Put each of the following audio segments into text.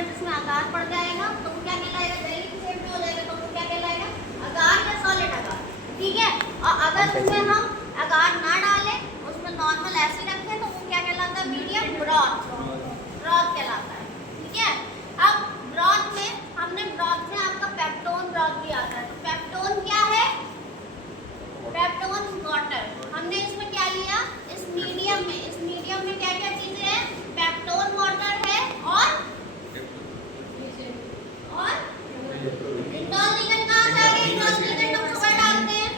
अगर जिसमें आकार पड़ जाएगा तो वो क्या कहलाएगा, जहरीली शेप में हो जाएगा तो वो क्या कहलाएगा, अगार या सॉलिड अगार। ठीक है, और अगर उसमें हम अगार ना डालें, उसमें नॉर्मल ऐसे रखें तो वो क्या कहलाता है, मीडियम ब्रॉथ, ब्रॉथ कहलाता है। ठीक है, अब ब्रॉथ में हमने ब्रॉथ में आपका पेप्टोन ब्रॉथ भी आता है। तो पेप्टोन क्या है, पेप्टोन वाटर। हमने इसमें क्या लिया, इस मीडियम में क्या क्या चीजें हैं, पेप्टोन वाटर है और इंडोल लिगेंड कहाँ से आ गए, इंडोल लिगेंड हम सुबह डालते हैं।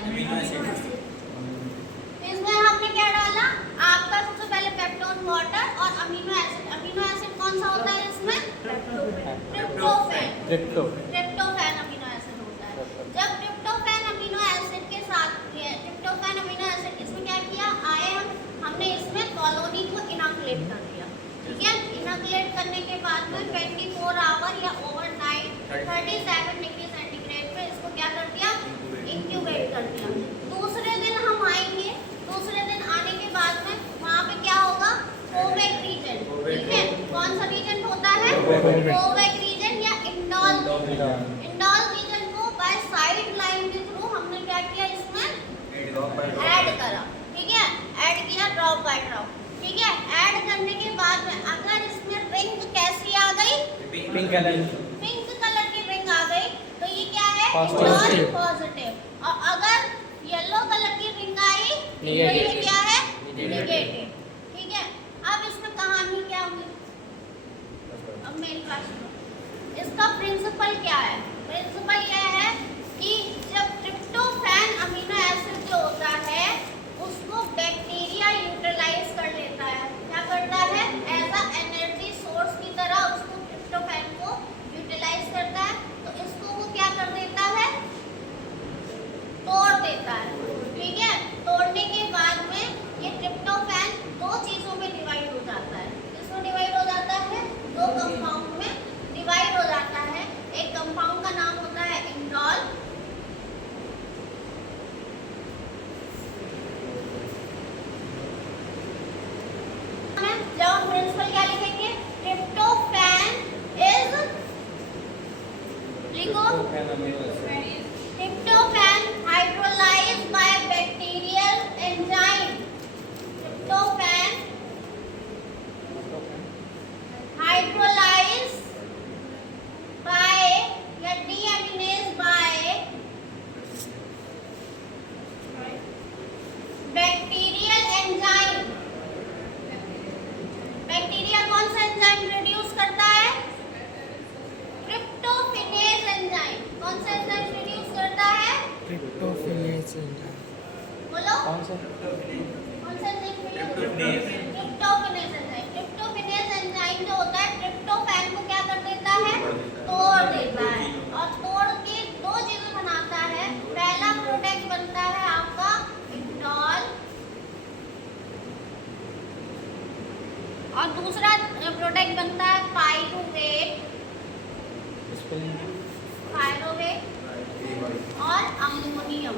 इसमें हमने क्या डाला, आपका सबसे पहले पेप्टोन वाटर और अमीनो एसिड। अमीनो एसिड कौन सा होता है इसमें, ट्रिप्टोफैन, ट्रिप्टोफैन अमीनो एसिड होता है। जब ट्रिप्टोफैन अमीनो एसिड के साथ, ट्रिप्टोफैन अमीनो एसिड इसमें क्या किया, आए हमने इसमें कॉलोनी को इनोकुलेट कर दिया। ठीक है, इनोकुलेट करने के बाद में 24 आवर या ओवरनाइट 37 डिग्री सेंटीग्रेड पे इसको क्या कर दिया, इंक्यूबेट कर दिया। दूसरे दिन हम आएंगे, दूसरे दिन आने के बाद में वहाँ पे क्या होगा, कोवेक रीजन। ठीक है, कौन सा रीजन होता है, कोवेक रीजन या इंडोल रीजन को बाय साइड लाइन के थ्रू हमने क्या किया, इसमें ऐड करा। ठीक है, ऐड किया ड्रॉप बाय ड्रॉप। ठीक है, ऐड करने के बाद में अगर इसमें रिंग कैसी आ गई, पिंक कलर की रिंग आ गई तो ये क्या है, पॉजिटिव। और अगर येलो कलर की रिंग आई तो ये क्या है, नेगेटिव। ठीक है, अब इसमें कहानी क्या हुई, अब मेरी बात सुनो। इसका प्रिंसिपल क्या है, प्रिंसिपल यह है कि जब ट्रिप्टोफैन अमीनो एसिड जो होता है उसको बैक्टीरिया यूटिलाइज कर लेता है। क्या करता है, एज अ एनर्जी सोर्स की तरह उसको ट्रिप्टोफैन को यूटिलाइज करता है। तो इसको वो क्या कर देता है, तोड़ देता है। ठीक है, तोड़ने के बाद में ये ट्रिप्टोफैन दो चीजों में डिवाइड हो जाता है। इसमें डिवाइड हो जाता है, दो कंपाउंड में डिवाइड हो जाता है। एक कंपाउंड का नाम होता है इंडोल, जब प्रिंसिपल क्या लिखेंगे, ट्रिप्टोफैन इज, लिखो tryptophan hydrolysed by bacterial enzyme. Tryptophan hydrolysed by या deaminase by bacterial enzyme. Bacteria कौन सा एंजाइम प्रोड्यूस करता है, ट्रिप्टोफेनेज एंजाइम। कौन सा एंजाइम प्रोड्यूस करता है, ट्रिप्टोफेनेज एंजाइम। बोलो कौन सा, एंजाइम, ट्रिप्टोफेनेज एंजाइम। ट्रिप्टोफेनेज एंजाइम जो होता है ट्रिप्टोफैन को क्या कर देता है, तोड़ देता है। और तोड़ के दो चीजें बनाता है। पहला प्रोडक्ट बनता है आपका इंडोल और दूसरा प्रोडक्ट बनता है पाइरूवेट, पाइरूवेट और अमोनियम,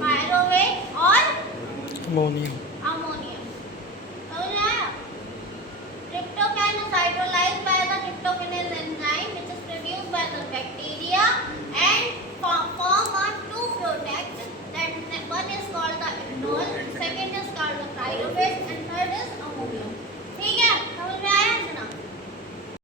पाइरूवेट और अमोनियम।